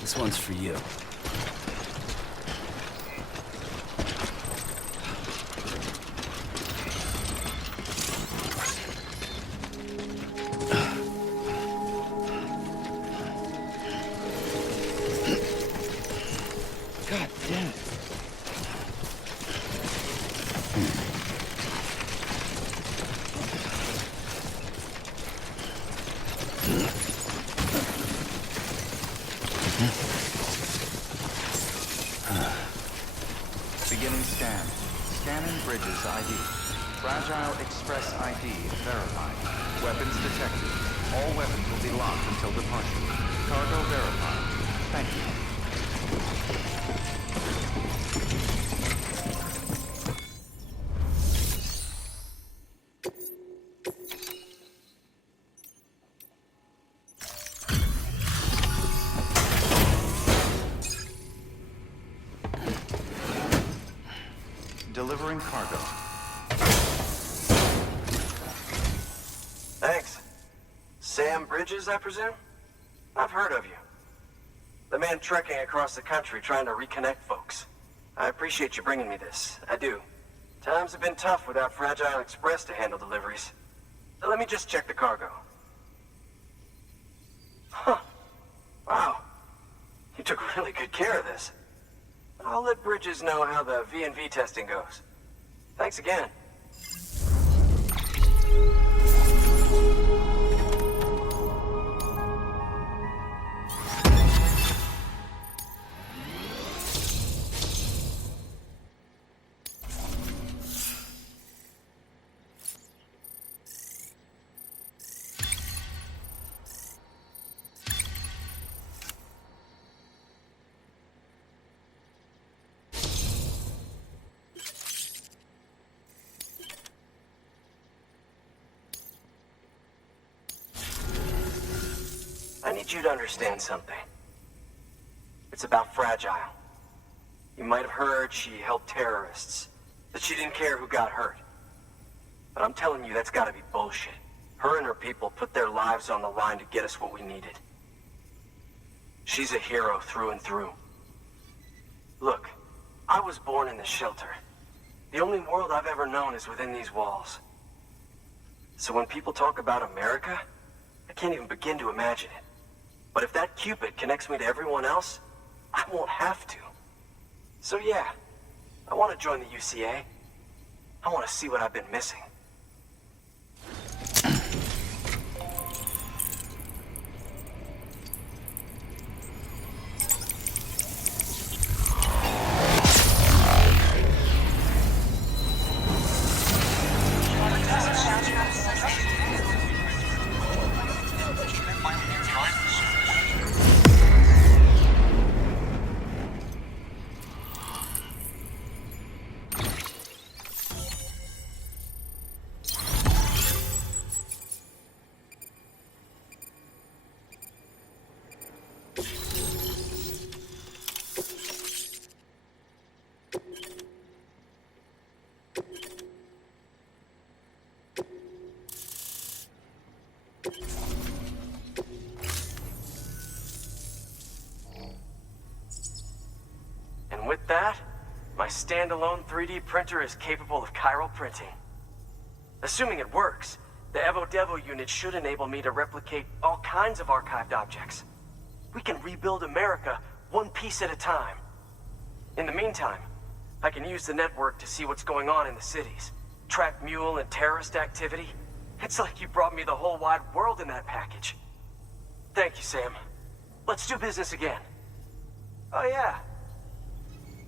This one's for you. God damn it. Beginning scan. Scanning Bridges ID. Fragile Express ID verified. Weapons detected. All weapons will be locked until departure. Cargo verified. Thank you. Delivering cargo. Thanks. Sam Bridges, I presume? I've heard of you. The man trekking across the country trying to reconnect folks. I appreciate you bringing me this. I do. Times have been tough without Fragile Express to handle deliveries. So let me just check the cargo. Huh. Wow. You took really good care of this. I'll let Bridges know how the V&V testing goes. Thanks again. I need you to understand something. It's about Fragile. You might have heard she helped terrorists, that she didn't care who got hurt. But I'm telling you, that's gotta be bullshit. Her and her people put their lives on the line to get us what we needed. She's a hero through and through. Look, I was born in this shelter. The only world I've ever known is within these walls. So when people talk about America, I can't even begin to imagine it. But if that Cupid connects me to everyone else, I won't have to. So yeah, I want to join the UCA. I want to see what I've been missing. And with that, my standalone 3D printer is capable of chiral printing. Assuming it works, the Evo Devo unit should enable me to replicate all kinds of archived objects. We can rebuild America one piece at a time. In the meantime, I can use the network to see what's going on in the cities, track mule and terrorist activity. It's like you brought me the whole wide world in that package. Thank you, Sam. Let's do business again. Oh yeah.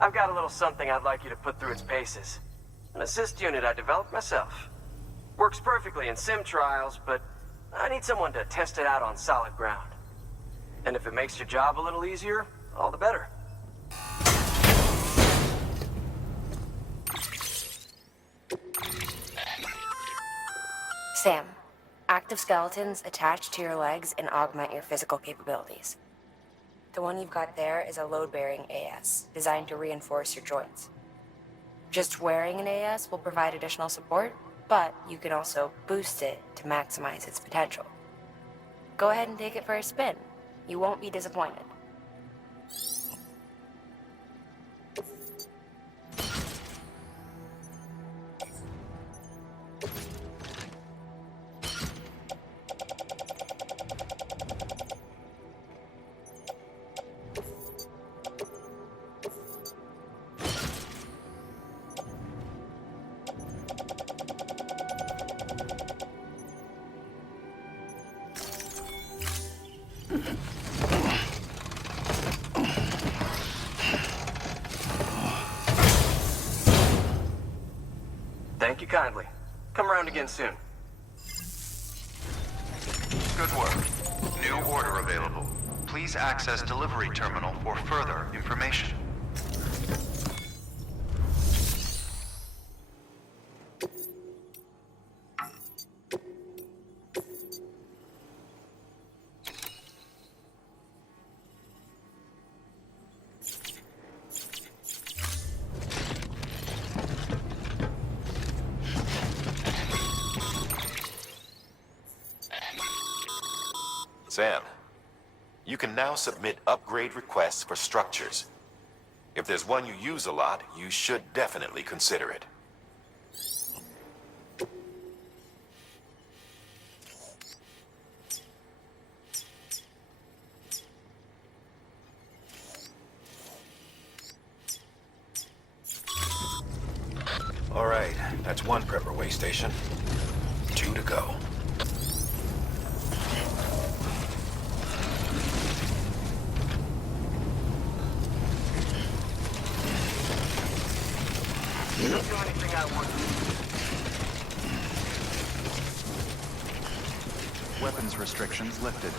I've got a little something I'd like you to put through its paces. An assist unit I developed myself. Works perfectly in sim trials, but I need someone to test it out on solid ground. And if it makes your job a little easier, all the better. Sam, active skeletons attach to your legs and augment your physical capabilities. The one you've got there is a load-bearing AS, designed to reinforce your joints. Just wearing an AS will provide additional support, but you can also boost it to maximize its potential. Go ahead and take it for a spin. You won't be disappointed. Thank you kindly. Come around again soon. Good work. New order available. Please access delivery terminal for further information. Sam, you can now submit upgrade requests for structures. If there's one you use a lot, you should definitely consider it. All right, that's one prepper way station. 2 to go. Don't do anything I want. Weapons restrictions lifted.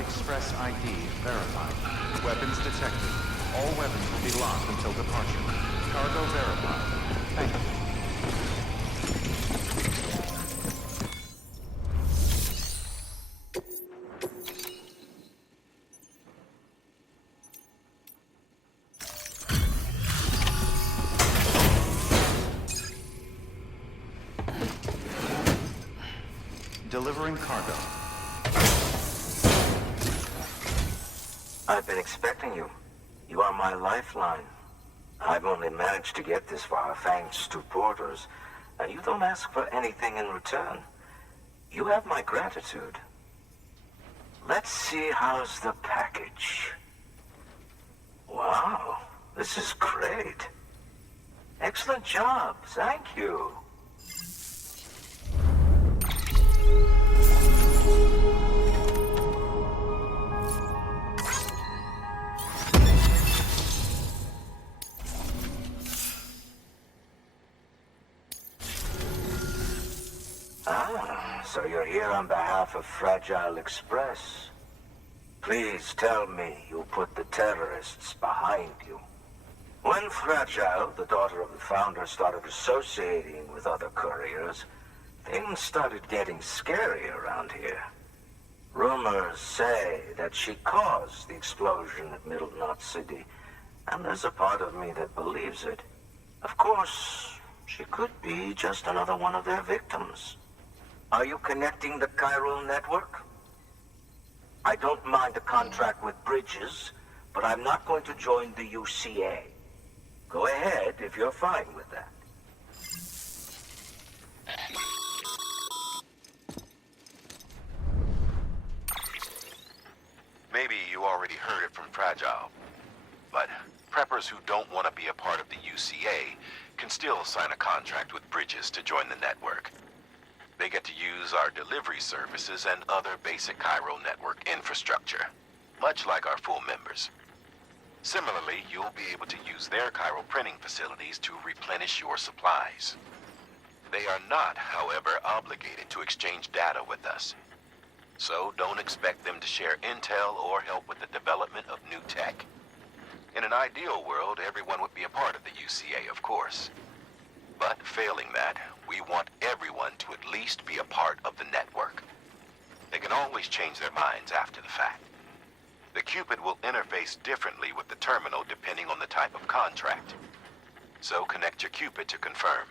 Express ID verified. Weapons detected. All weapons will be locked until departure. Cargo verified. Thank you. Delivering cargo. I've been expecting you. You are my lifeline. I've only managed to get this far thanks to porters, and you don't ask for anything in return. You have my gratitude. Let's see how's the package. Wow, this is great. Excellent job, thank you. So you're here on behalf of Fragile Express. Please tell me you put the terrorists behind you. When Fragile, the daughter of the founder, started associating with other couriers, things started getting scary around here. Rumors say that she caused the explosion at Middle Knot City, and there's a part of me that believes it. Of course, she could be just another one of their victims. Are you connecting the Chiral Network? I don't mind a contract with Bridges, but I'm not going to join the UCA. Go ahead if you're fine with that. Maybe you already heard it from Fragile, but preppers who don't want to be a part of the UCA can still sign a contract with Bridges to join the network. They get to use our delivery services and other basic Chiral Network infrastructure, much like our full members. Similarly, you'll be able to use their Chiral printing facilities to replenish your supplies. They are not, however, obligated to exchange data with us. So don't expect them to share intel or help with the development of new tech. In an ideal world, everyone would be a part of the UCA, of course. But failing that, we want everyone to at least be a part of the network. They can always change their minds after the fact. The Cupid will interface differently with the terminal depending on the type of contract. So connect your Cupid to confirm.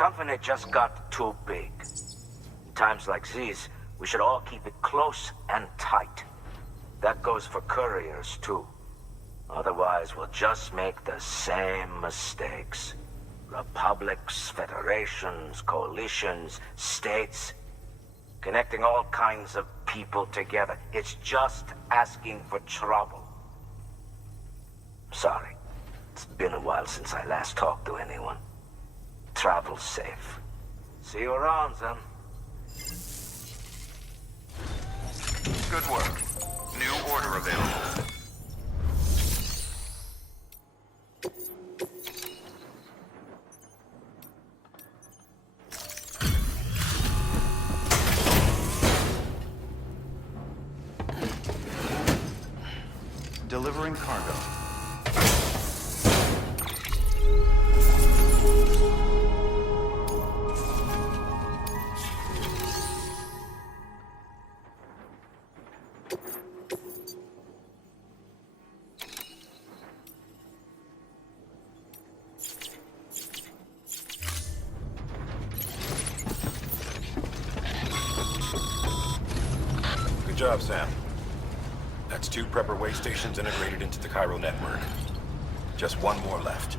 company just got too big. In times like these, we should all keep it close and tight. That goes for couriers, too. Otherwise, we'll just make the same mistakes. Republics, federations, coalitions, states, connecting all kinds of people together. It's just asking for trouble. Sorry. It's been a while since I last talked to anyone. Travel safe. See you around, then. Good work. New order available. Delivering cargo. Good job, Sam. That's 2 prepper way stations integrated into the Chiral Network. Just 1 more left.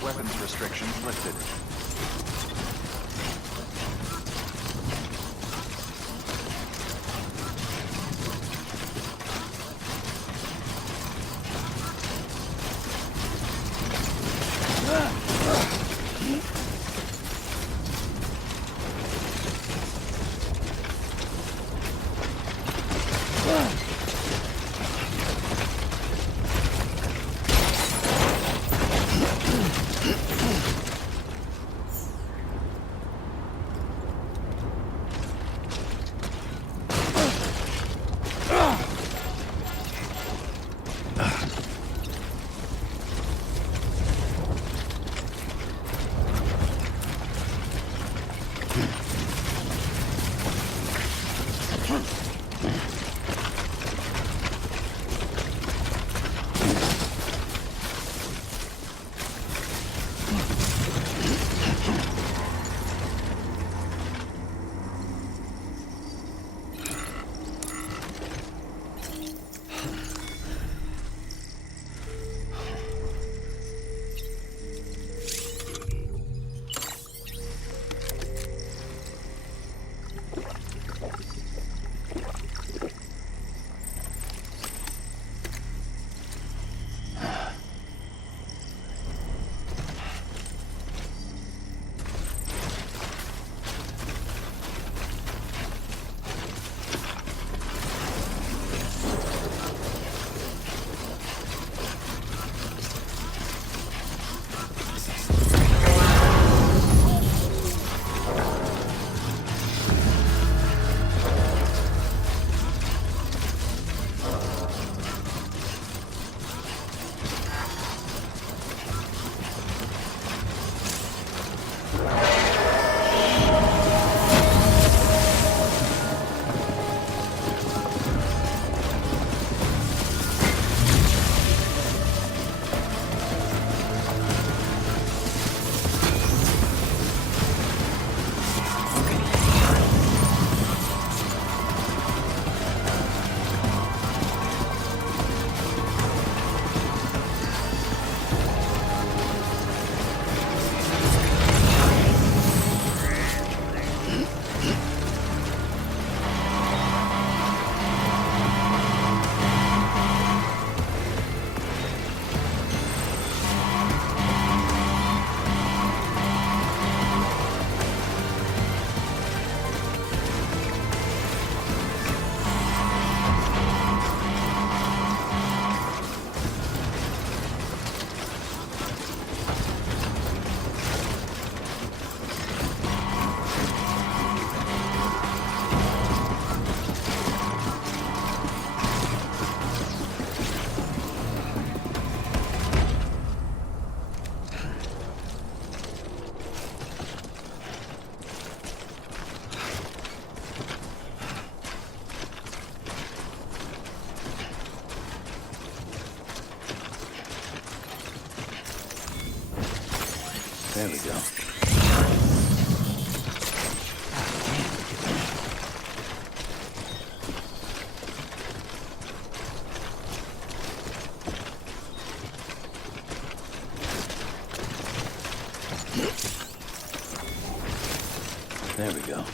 Weapons restrictions lifted. There we go. There we go.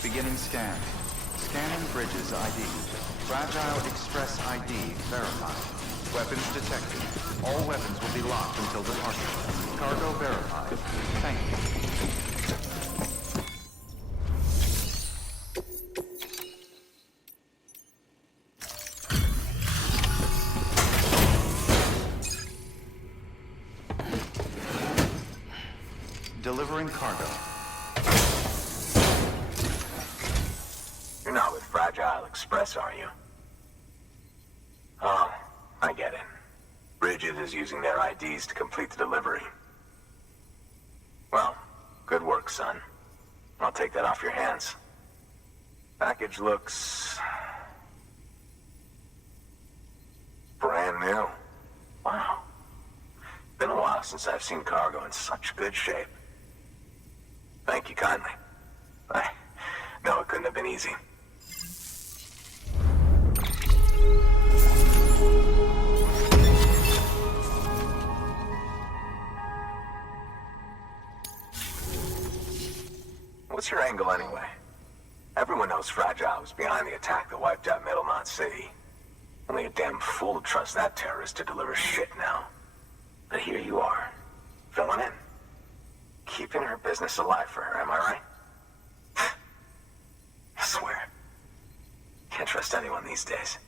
Beginning scan. Scanning bridges ID. Fragile Express ID verified. Weapons detected. All weapons will be locked until departure. Cargo verified. Thank you. Delivering cargo. You're not with Fragile Express, are you? Oh, I get it. Bridget is using their IDs to complete the delivery. Well, good work, son. I'll take that off your hands. Package looks... brand new. Wow. Been a while since I've seen cargo in such good shape. Thank you kindly. I know it couldn't have been easy. What's your angle anyway? Everyone knows Fragile was behind the attack that wiped out Middlemont City. Only a damn fool would trust that terrorist to deliver shit now. But here you are, filling in. Keeping her business alive for her, am I right? I swear. Can't trust anyone these days.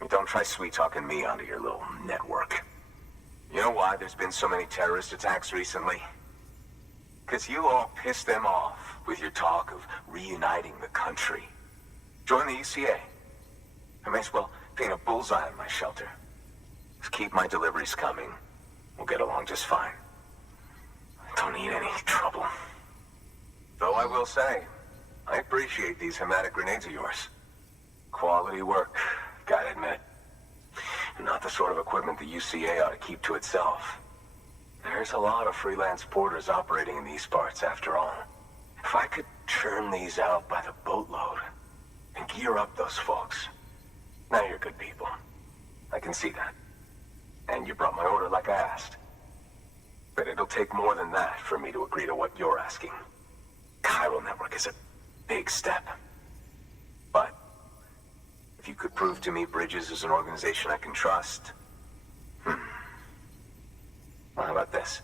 And don't try sweet-talking me onto your little network. You know why there's been so many terrorist attacks recently? Because you all pissed them off with your talk of reuniting the country. Join the UCA. I may as well paint a bullseye on my shelter. Just keep my deliveries coming. We'll get along just fine. I don't need any trouble. Though I will say, I appreciate these hematic grenades of yours. Quality work, gotta admit. Not the sort of equipment the UCA ought to keep to itself. There's a lot of freelance porters operating in these parts, after all. If I could churn these out by the boatload and gear up those folks. Now you're good people. I can see that. And you brought my order like I asked. But it'll take more than that for me to agree to what you're asking. Chiral Network is a big step. But if you could prove to me Bridges is an organization I can trust... Well, how about this?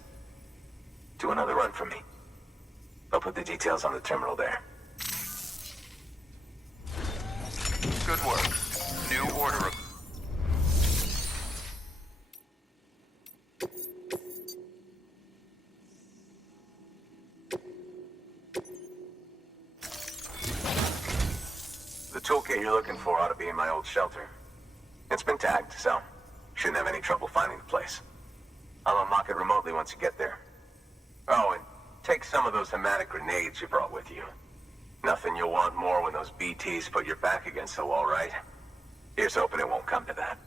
Do another run for me. I'll put the details on the terminal there. Good work. New order of... The toolkit you're looking for ought to be in my old shelter. It's been tagged, so shouldn't have any trouble finding the place. I'll unlock it remotely once you get there. Oh, and take some of those hematic grenades you brought with you. Nothing you'll want more when those BTs put your back against the wall, right? Here's hoping it won't come to that.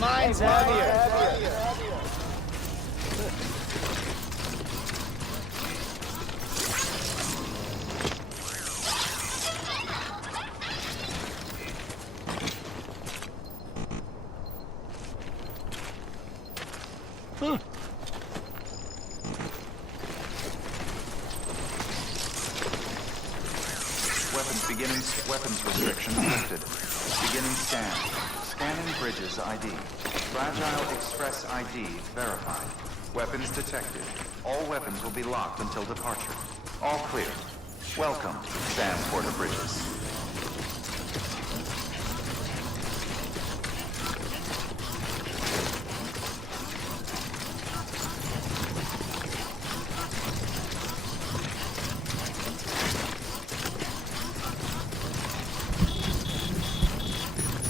mine's heavier. Weapons restrictions lifted. Beginning scan. Scanning bridges ID. Fragile Express ID verified. Weapons detected. All weapons will be locked until departure. All clear. Welcome, Sam Porter Bridges.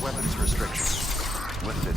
Weapons restrictions lifted.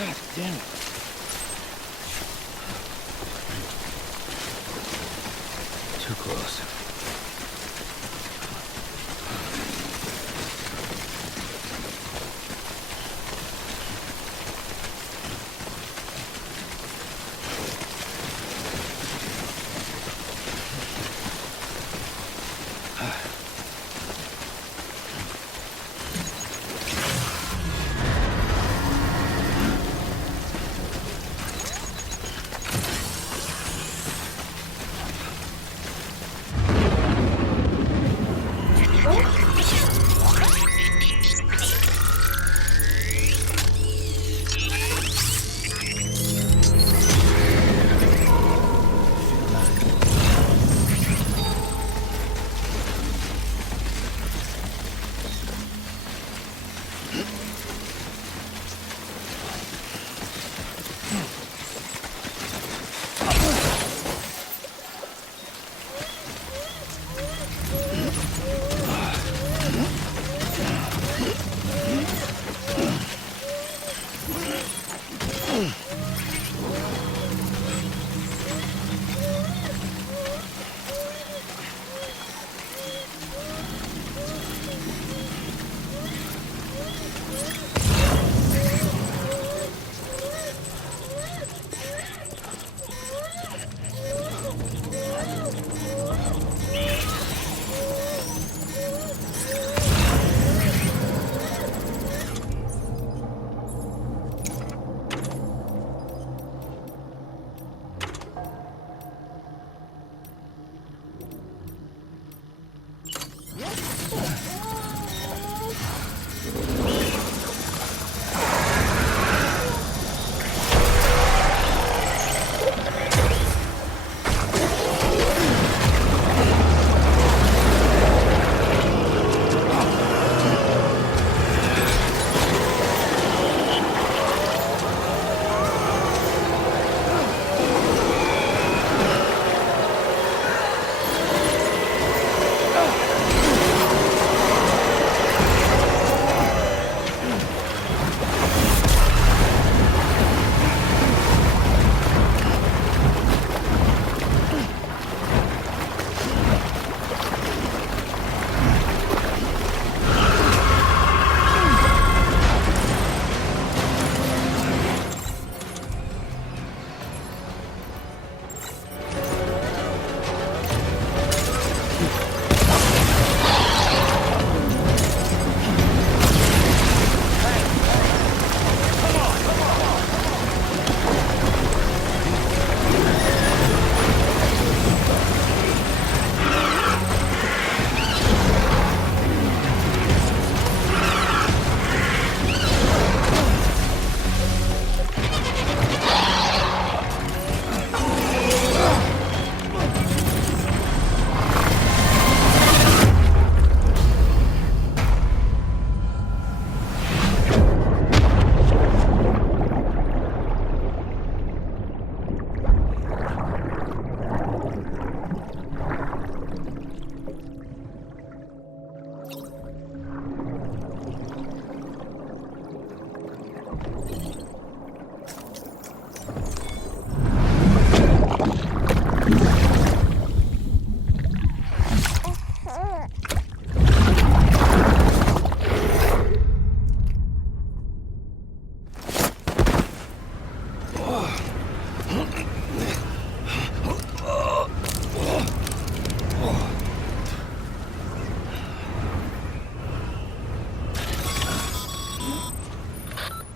God damn it. Too close.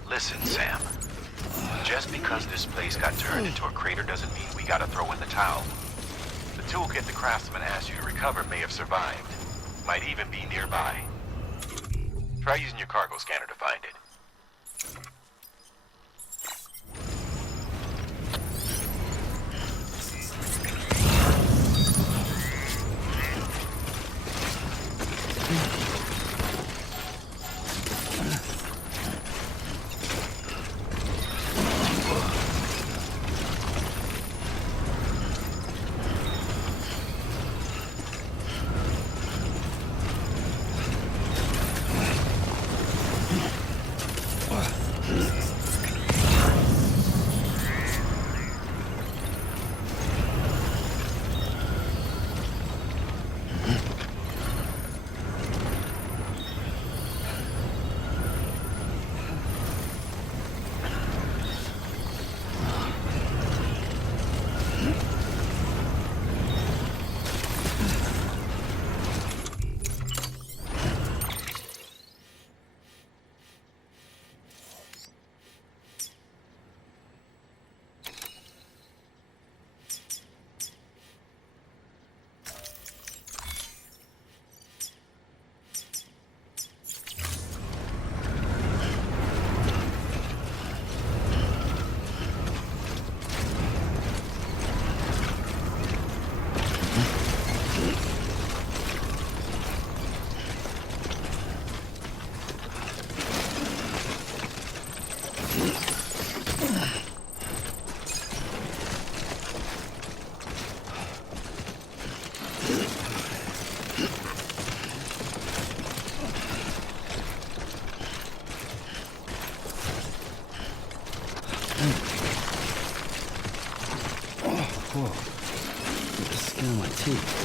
Listen, Sam. Just because this place got turned into a crater doesn't mean we gotta throw in the towel. The toolkit the craftsman asked you to recover may have survived. Might even be nearby. Try using your cargo scanner to find it. Whoa. Get the skin on my teeth.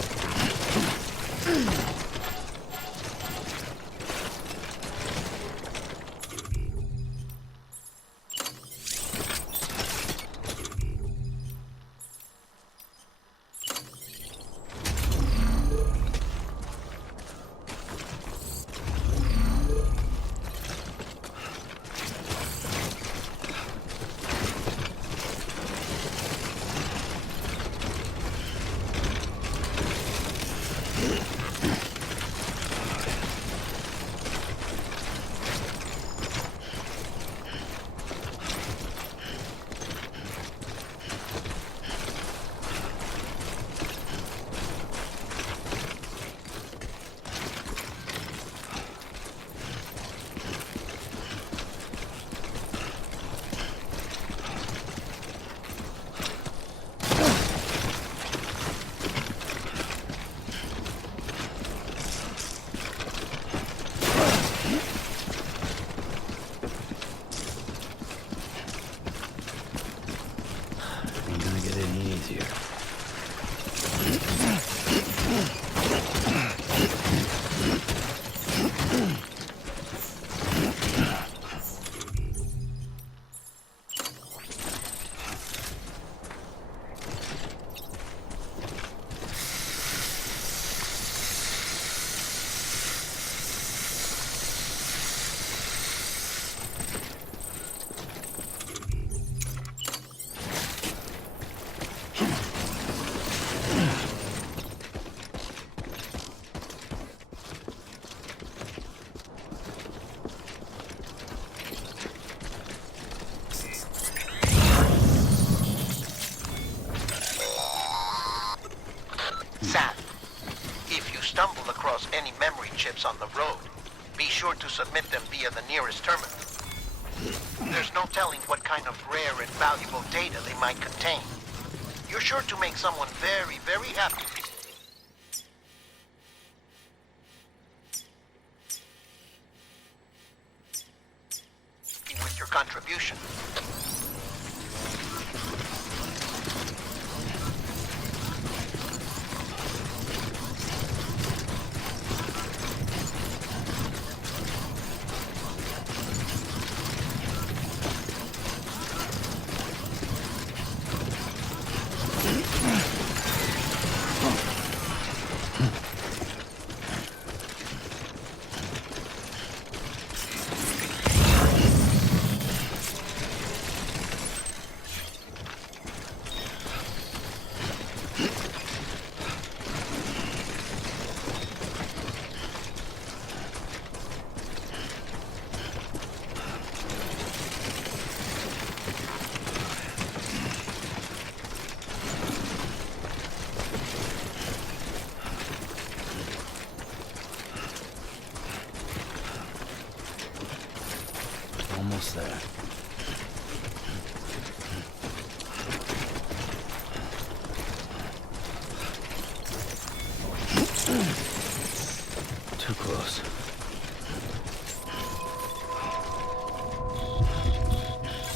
Sam, if you stumble across any memory chips on the road, be sure to submit them via the nearest terminal. There's no telling what kind of rare and valuable data they might contain. You're sure to make someone very, very happy. With your contract. distribution. Almost there. Too close.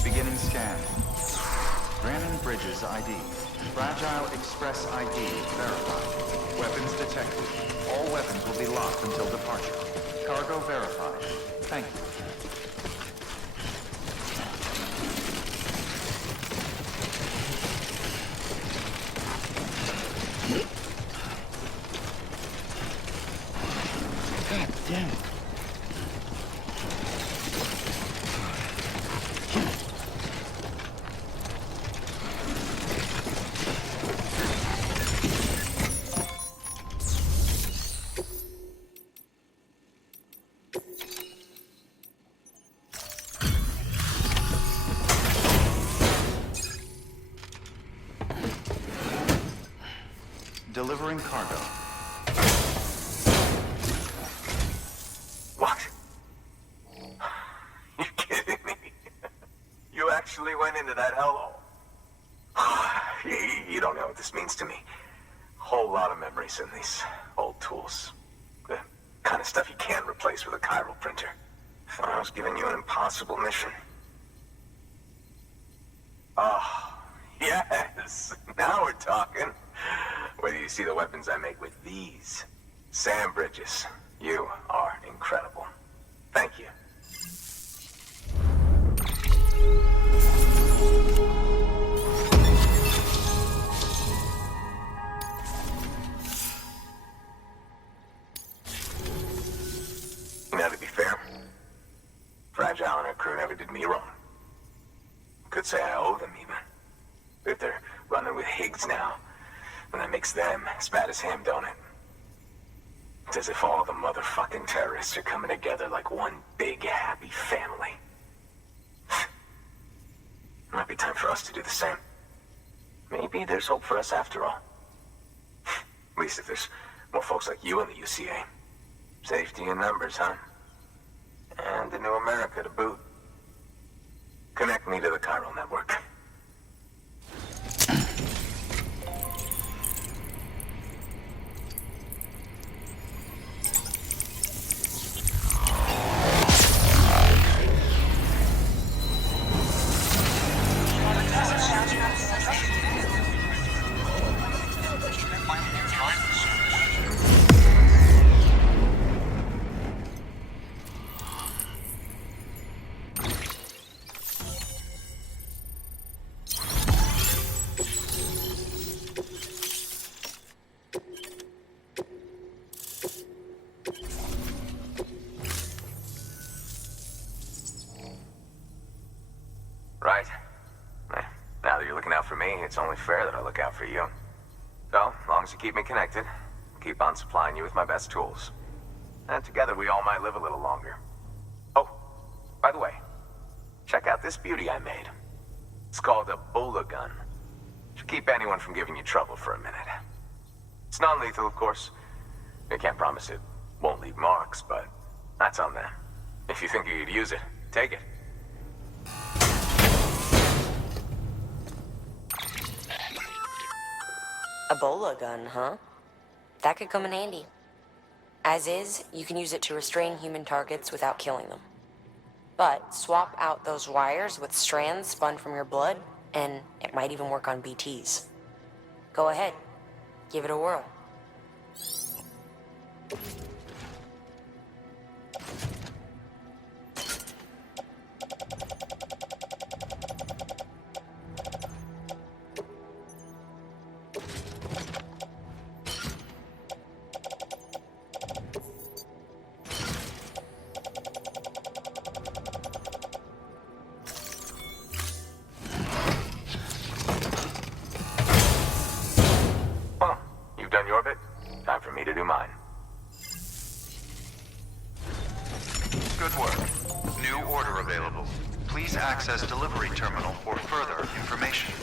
Beginning scan. Brandon Bridges ID. Fragile Express ID verified. Weapons detected. All weapons will be locked until departure. Cargo verified. Thank you. God damn it. Delivering cargo. What? You kidding me? You actually went into that hellhole? You don't know what this means to me. Whole lot of memories in these old tools. The kind of stuff you can't replace with a chiral printer. I was giving you an impossible mission. Oh, yes. Now we're talking. Whether you see the weapons I make with these. Sam Bridges, you are incredible. Thank you. Now, to be fair, Fragile and her crew never did me wrong. Could say I owe them, even. If they're running with Higgs now, and that makes them as bad as him, don't it? It's as if all the motherfucking terrorists are coming together like one big happy family. Might be time for us to do the same. Maybe there's hope for us after all. At least if there's more folks like you in the UCA. Safety in numbers, huh? And the new America to boot. Connect me to the Chiral Network. Right. Now that you're looking out for me, it's only fair that I look out for you. So, as long as you keep me connected, I'll keep on supplying you with my best tools. And together we all might live a little longer. Oh, by the way, check out this beauty I made. It's called a Bola gun. Should keep anyone from giving you trouble for a minute. It's non-lethal, of course. I can't promise it won't leave marks, but that's on them. If you think you could use it, take it. A Bola gun, huh? That could come in handy. As is, you can use it to restrain human targets without killing them. But swap out those wires with strands spun from your blood, and it might even work on BTs. Go ahead, give it a whirl. Well, you've done your bit. Time for me to do mine. Good work. New order available. Please access delivery terminal for further information.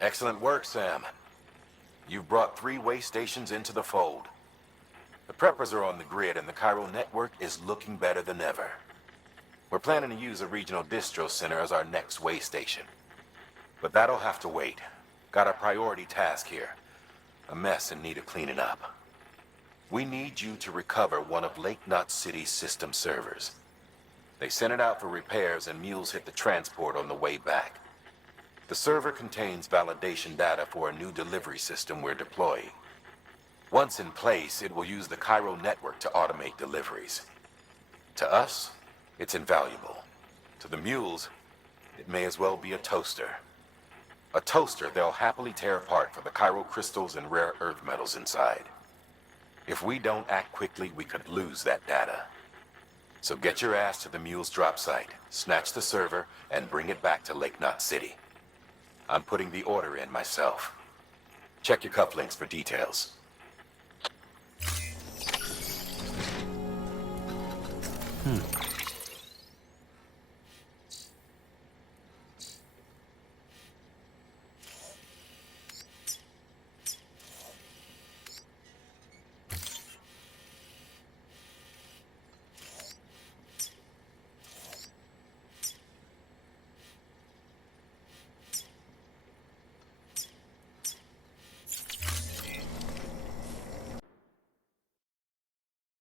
Excellent work, Sam. You've brought 3 way stations into the fold. The preppers are on the grid and the Chiral Network is looking better than ever. We're planning to use a regional distro center as our next way station. But that'll have to wait. Got a priority task here. A mess in need of cleaning up. We need you to recover one of Lake Knot City's system servers. They sent it out for repairs and mules hit the transport on the way back. The server contains validation data for a new delivery system we're deploying. Once in place, it will use the Chiral Network to automate deliveries. To us, it's invaluable. To the mules, it may as well be a toaster. A toaster they'll happily tear apart for the chiral crystals and rare earth metals inside. If we don't act quickly, we could lose that data. So get your ass to the mule's drop site, snatch the server, and bring it back to Lake Knot City. I'm putting the order in myself. Check your cufflinks for details. Hmm.